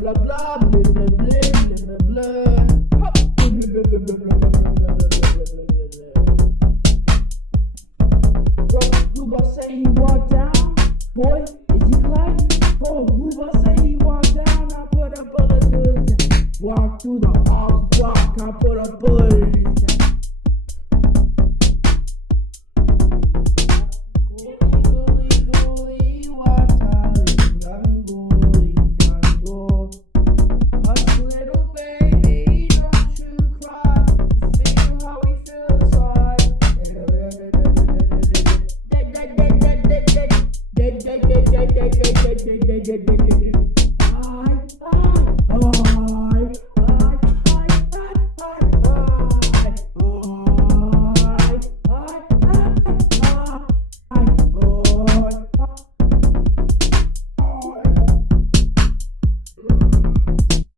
blah blah blah blah blah blah blah. Who boss say he walked down? Boy, is he gliding? Bro, who boss say he walked down? I put a bullet to his chest. Walk through the off block, I put a bullet in his chest. Get